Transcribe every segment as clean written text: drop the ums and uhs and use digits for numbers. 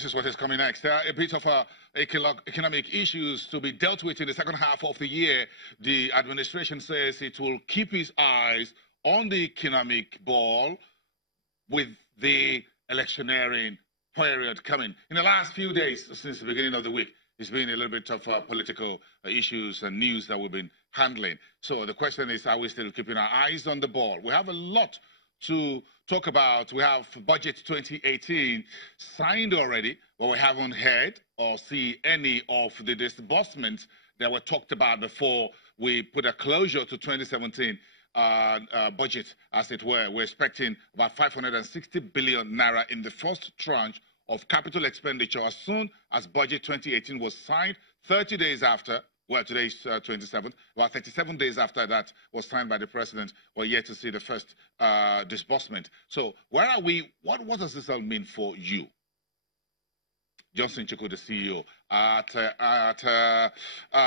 This is what is coming next. There are a bit of economic issues to be dealt with in the second half of the year. The administration says it will keep its eyes on the economic ball with the electioneering period coming. In the last few days, since the beginning of the week, it's been a little bit of political issues and news that we've been handling. So the question is, are we still keeping our eyes on the ball? We have a lot to talk about. We have budget 2018 signed already, but we haven't heard or see any of the disbursements that were talked about before we put a closure to 2017 budget, as it were. We're expecting about 560 billion naira in the first tranche of capital expenditure as soon as budget 2018 was signed. 30 days after, well, today's 27th, about 37 days after that was signed by the president, we're yet to see the first disbursement. So where are we? What does this all mean for you? Johnson Chukwu, the CEO at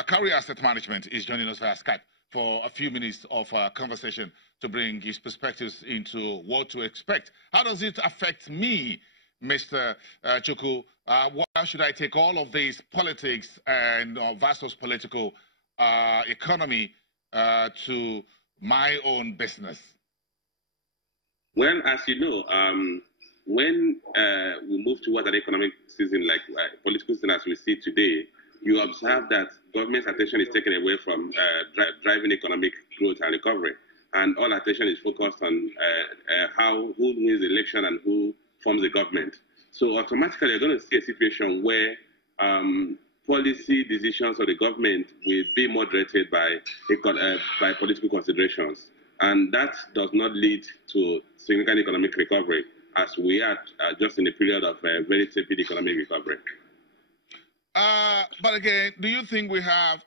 Carrier Asset Management, is joining us via Skype for a few minutes of conversation to bring his perspectives into what to expect. How does it affect me, Mr. Chukwu? How should I take all of these politics and versus political economy to my own business? Well, as you know, when we move towards an economic season like political season as we see today, you observe that government's attention is taken away from driving economic growth and recovery, and all attention is focused on who wins the election and who forms the government. So automatically, you're going to see a situation where policy decisions of the government will be moderated by political considerations, and that does not lead to significant economic recovery, as we are just in a period of very tepid economic recovery. But again, do you think we have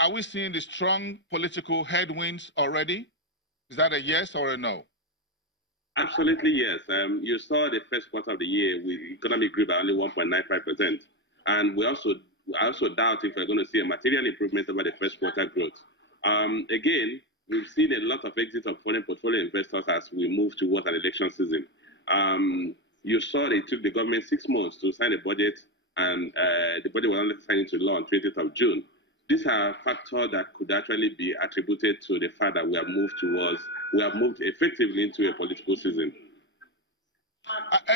are we seeing the strong political headwinds already? Is that a yes or a no? Absolutely yes. You saw the first quarter of the year with economic grew by only 1.95%. And I also doubt if we're going to see a material improvement over the first quarter growth. Again, we've seen a lot of exits of foreign portfolio investors as we move towards an election season. You saw it took the government 6 months to sign a budget, and the budget was only signed into law on 20th of June. These are factors that could actually be attributed to the fact that we have moved effectively into a political season.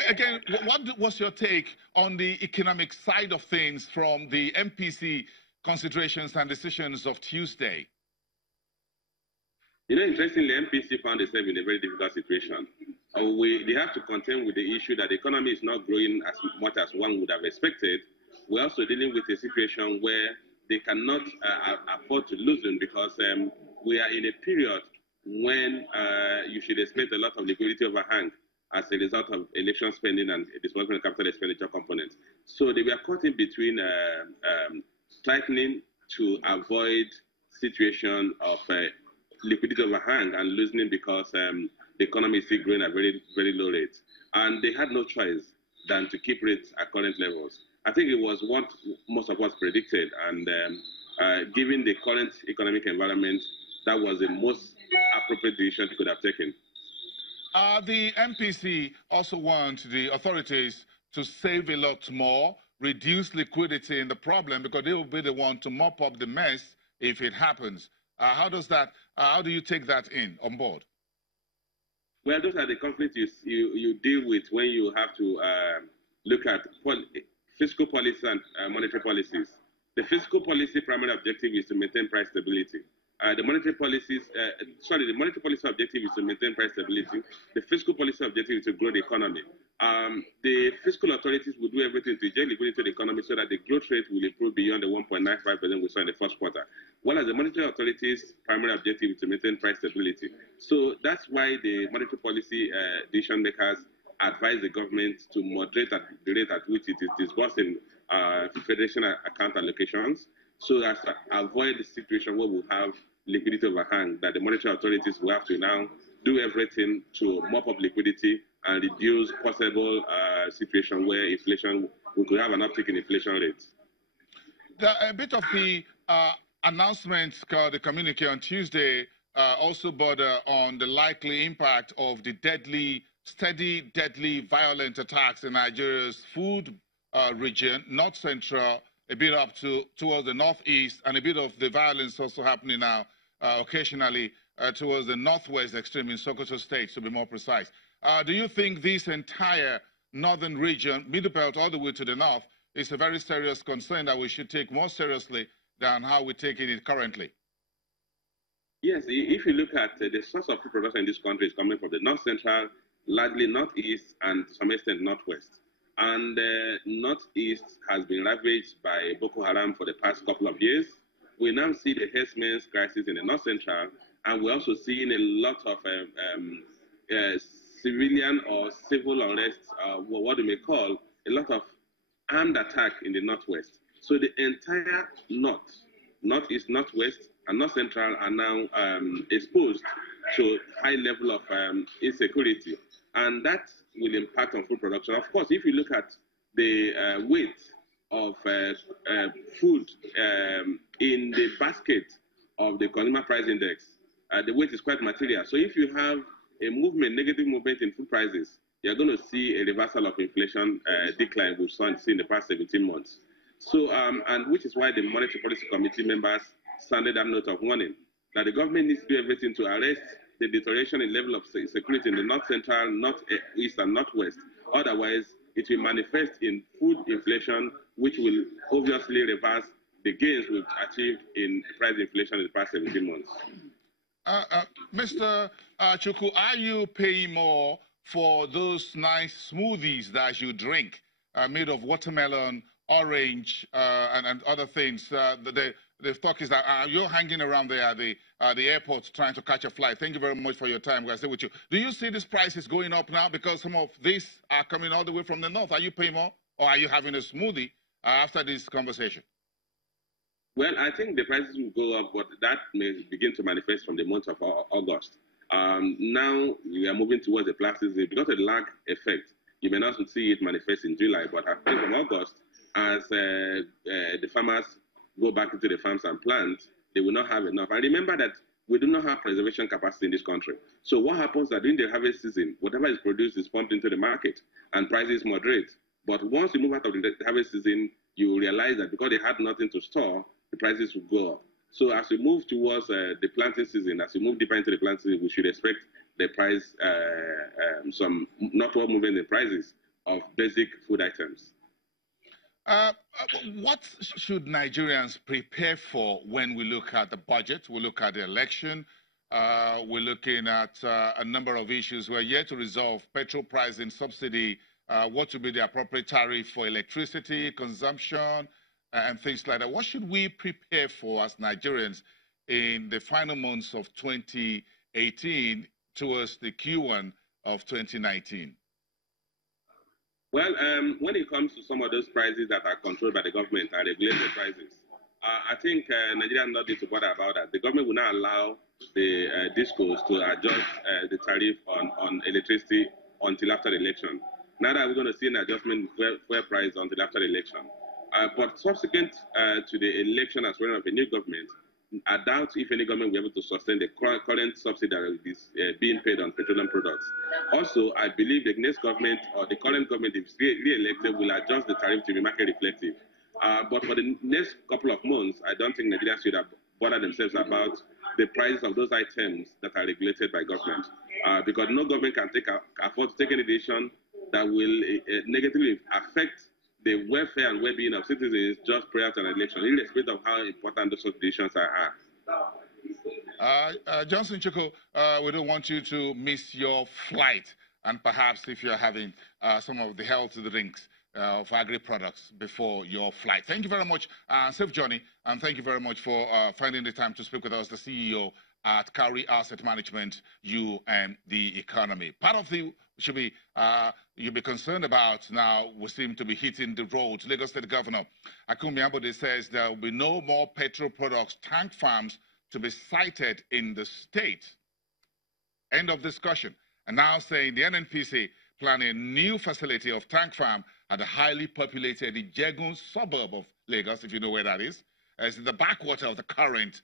Again, what was your take on the economic side of things from the MPC considerations and decisions of Tuesday? You know, interestingly, MPC found itself in a very difficult situation. They have to contend with the issue that the economy is not growing as much as one would have expected. We're also dealing with a situation where they cannot afford to loosen, because we are in a period when you should expect a lot of liquidity overhang as a result of election spending and disbursement of capital expenditure components. So they were caught in between tightening to avoid situation of liquidity overhang and loosening because the economy is still growing at very, very low rates. And they had no choice than to keep rates at current levels. I think it was what most of us predicted, and given the current economic environment, that was the most appropriate decision they could have taken. The MPC also want the authorities to save a lot more, reduce liquidity in the problem, because they will be the one to mop up the mess if it happens. How do you take that on board? Well, those are the conflicts you deal with when you have to look at fiscal policy and monetary policies. The fiscal policy primary objective is to maintain price stability. The monetary policy objective is to maintain price stability. The fiscal policy objective is to grow the economy. The fiscal authorities will do everything to inject liquidity into the economy so that the growth rate will improve beyond the 1.95% we saw in the first quarter. While the monetary authorities' primary objective is to maintain price stability. So that's why the monetary policy decision makers advise the government to moderate at the rate at which it is disbursing federation account allocations, so as to avoid the situation where we have liquidity overhang, that the monetary authorities will have to now do everything to mop up liquidity and reduce possible situation where we could have an uptick in inflation rates. A bit of the announcement, the communique on Tuesday, also border on the likely impact of the steady, deadly, violent attacks in Nigeria's food region, north central, a bit up towards the northeast, and a bit of the violence also happening now occasionally towards the northwest extreme in Sokoto State, to be more precise. Do you think this entire northern region, Middle Belt all the way to the north, is a very serious concern that we should take more seriously than how we're taking it currently? Yes, if you look at the source of food production in this country is coming from the north central, largely northeast, and to some extent northwest. And northeast has been ravaged by Boko Haram for the past couple of years. We now see the herdsmen's crisis in the north central, and we're also seeing a lot of civilian or civil unrest, what we may call a lot of armed attack in the northwest. So the entire northeast, northwest, and north central are now exposed to high level of insecurity, and that will impact on food production. Of course, if you look at the weight of food in the basket of the consumer price index, the weight is quite material. So if you have a negative movement in food prices, you're going to see a reversal of inflation decline we've seen in the past 17 months. So, and which is why the Monetary Policy Committee members sounded a note of warning that the government needs to do everything to arrest the deterioration in level of security in the north central, northeast, and northwest. Otherwise, it will manifest in food inflation, which will obviously reverse the gains we've achieved in price inflation in the past 17 months. Mr. Chukwu, are you paying more for those nice smoothies that you drink made of watermelon, orange, and other things? The talk is that you're hanging around there at the airport trying to catch a flight. Thank you very much for your time. We'll stay with you. Do you see these prices going up now because some of these are coming all the way from the north? Are you paying more, or are you having a smoothie after this conversation? Well, I think the prices will go up, but that may begin to manifest from the month of August. Now we are moving towards the plant season. Because of the lag effect, you may not see it manifest in July, but I think from August, as the farmers go back into the farms and plant, they will not have enough. And remember that we do not have preservation capacity in this country. So what happens that during the harvest season, whatever is produced is pumped into the market and prices moderate. But once you move out of the harvest season, you will realize that because they had nothing to store, the prices will go up. So as we move towards the planting season, as we move deeper into the planting season, we should expect the price, some northward movement in prices of basic food items. What should Nigerians prepare for when we look at the budget? We look at the election. We're looking at a number of issues. We're yet to resolve petrol pricing, subsidy, what will be the appropriate tariff for electricity, consumption, and things like that. What should we prepare for as Nigerians in the final months of 2018 towards the Q1 of 2019? Well, when it comes to some of those prices that are controlled by the government and regulated prices, I think Nigerians not need to bother about that. The government will not allow the discos to adjust the tariff on electricity until after the election. Neither are we going to see an adjustment in fuel price until after the election. But subsequent to the election as well of a new government, I doubt if any government will be able to sustain the current subsidy that is being paid on petroleum products. Also, I believe the next government or the current government, if re-elected, will adjust the tariff to be market reflective. But for the next couple of months, I don't think Nigerians should have bothered themselves about the prices of those items that are regulated by government. Because no government can afford to take any decision that will negatively affect the welfare and well-being of citizens just prior to an election, irrespective of how important those decisions are. Johnson Chukwu, we don't want you to miss your flight, and perhaps if you're having some of the health drinks of agri-products before your flight. Thank you very much, safe journey, and thank you very much for finding the time to speak with us, the CEO at Cowrie Asset Management, you and the economy. Part of the should be you'll be concerned about now we seem to be hitting the road. Lagos State Governor Akunmi Ambode says there will be no more petrol products tank farms to be sited in the state. End of discussion. And now saying the NNPC planning a new facility of tank farm at a highly populated Ijegun suburb of Lagos, if you know where that is. It's in the backwater of the current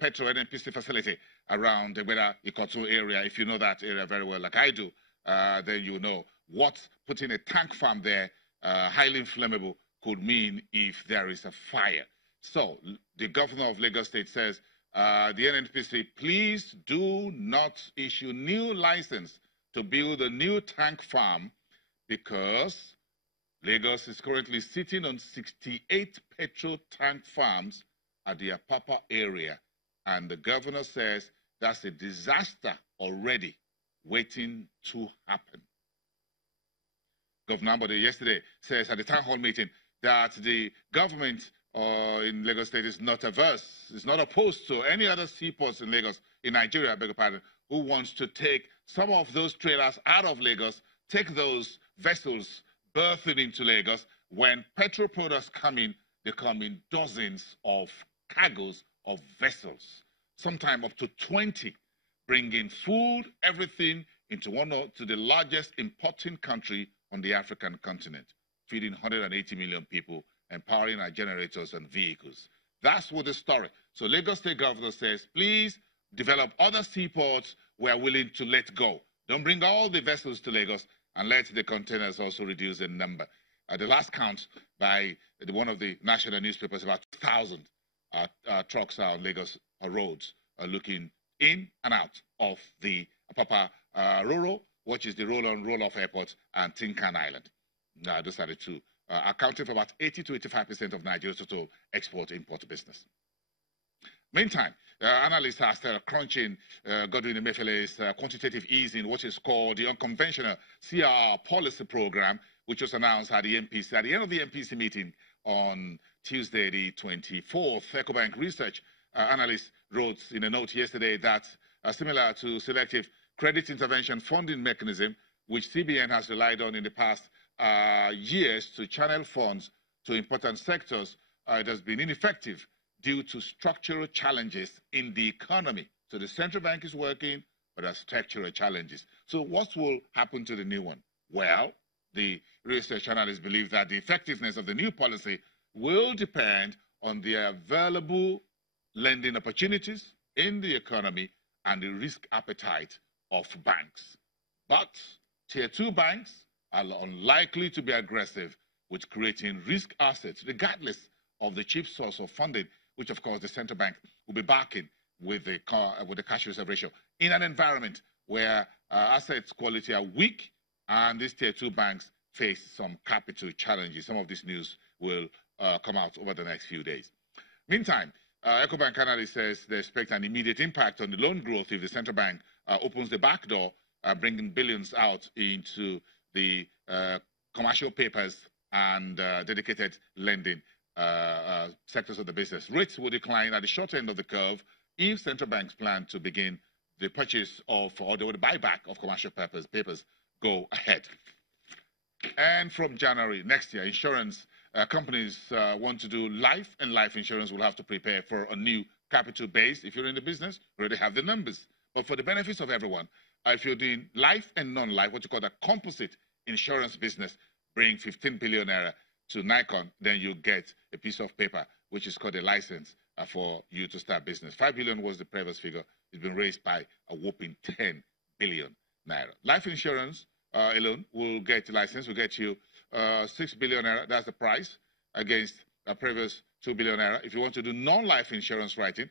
petrol NNPC facility around the Weda Ikotu area. If you know that area very well, like I do, then you know what putting a tank farm there highly inflammable could mean if there is a fire. So the governor of Lagos State says, the NNPC, please do not issue new license to build a new tank farm because Lagos is currently sitting on 68 petrol tank farms at the Apapa area. And the governor says that's a disaster already waiting to happen. Governor Ambode yesterday says at the town hall meeting that the government in Lagos State is not opposed to any other seaports in Lagos, in Nigeria, I beg your pardon, who wants to take some of those trailers out of Lagos, take those vessels berthing into Lagos. When petrol products come in, they come in dozens of cargoes of vessels, sometimes up to 20, bringing food, everything into to the largest importing country on the African continent, feeding 180 million people, empowering our generators and vehicles. That's what the story. So Lagos State Governor says, please develop other seaports we're willing to let go. Don't bring all the vessels to Lagos and let the containers also reduce in number. At the last count by one of the national newspapers, about 2,000 trucks are on Lagos roads looking in and out of the Apapa Roro, which is the roll-on, roll-off airport, and Tinkan Island. Those are the two, accounting for about 80 to 85% of Nigeria's total export-import business. Meantime, analysts are still crunching Godwin Emefiele's quantitative easing, what is called the unconventional CR policy program, which was announced at the MPC. At the end of the MPC meeting on Tuesday, the 24th, EcoBank Research analyst wrote in a note yesterday that similar to selective credit intervention funding mechanism, which CBN has relied on in the past years to channel funds to important sectors, it has been ineffective due to structural challenges in the economy. So the central bank is working, but there are structural challenges. So what will happen to the new one? Well, the research analysts believe that the effectiveness of the new policy will depend on the available lending opportunities in the economy and the risk appetite of banks. But Tier 2 banks are unlikely to be aggressive with creating risk assets, regardless of the cheap source of funding, which of course the central bank will be backing with the cash reserve ratio in an environment where assets quality are weak and these Tier 2 banks face some capital challenges. Some of this news will come out over the next few days. Meantime, EcoBank analyst says they expect an immediate impact on the loan growth if the central bank opens the back door, bringing billions out into the commercial papers and dedicated lending sectors of the business. Rates will decline at the short end of the curve if central banks plan to begin the purchase of or the buyback of commercial papers go ahead. And from January next year, insurance companies want to do life, and life insurance will have to prepare for a new capital base. If you're in the business, you already have the numbers. But for the benefits of everyone, if you're doing life and non-life, what you call the composite insurance business, bring 15 billion naira to Nikon, then you get a piece of paper, which is called a license for you to start business. 5 billion was the previous figure. It's been raised by a whopping 10 billion naira. Life insurance alone will get a license, will get you 6 billion naira. That's the price against a previous 2 billion naira. If you want to do non-life insurance writing,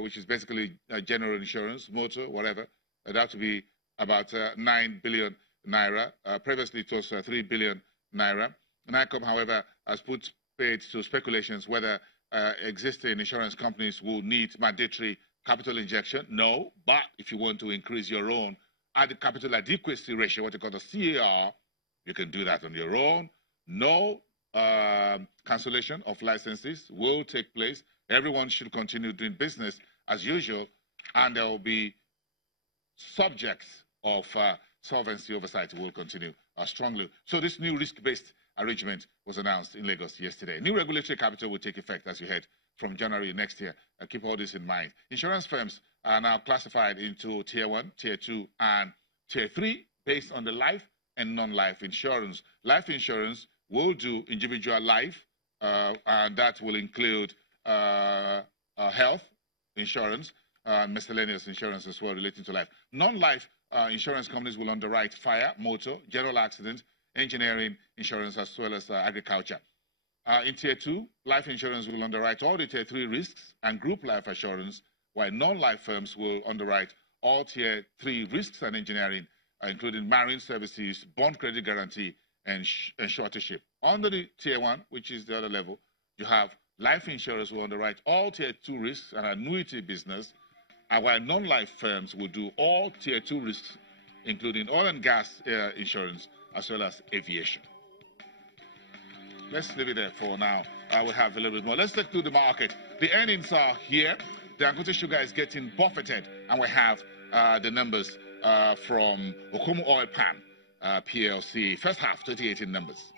which is basically general insurance, motor, whatever, that would be about 9 billion naira. Previously, it was 3 billion naira. NICOM, however, has put paid to speculations whether existing insurance companies will need mandatory capital injection. No, but if you want to increase your own capital adequacy ratio, what you call the CAR, you can do that on your own. No cancellation of licenses will take place. Everyone should continue doing business as usual, and there will be subjects of solvency oversight will continue strongly. So this new risk-based arrangement was announced in Lagos yesterday. New regulatory capital will take effect, as you heard, from January next year. Keep all this in mind. Insurance firms are now classified into Tier 1, Tier 2, and Tier 3 based on the life and non-life insurance. Life insurance will do individual life, and that will include health insurance, miscellaneous insurance as well relating to life. Non-life insurance companies will underwrite fire, motor, general accident, engineering insurance, as well as agriculture. In Tier 2, life insurance will underwrite all the Tier 3 risks and group life assurance, while non-life firms will underwrite all Tier 3 risks and engineering, including marine services, bond credit guarantee, and surety. Under the Tier 1, which is the other level, you have life insurers will underwrite all Tier 2 risks and annuity business, while non-life firms will do all Tier 2 risks, including oil and gas insurance, as well as aviation. Let's leave it there for now. We'll have a little bit more. Let's take to the market. The earnings are here. The Dangote Sugar is getting buffeted, and we have the numbers from Okumu Oil Palm PLC, first half 2018 numbers.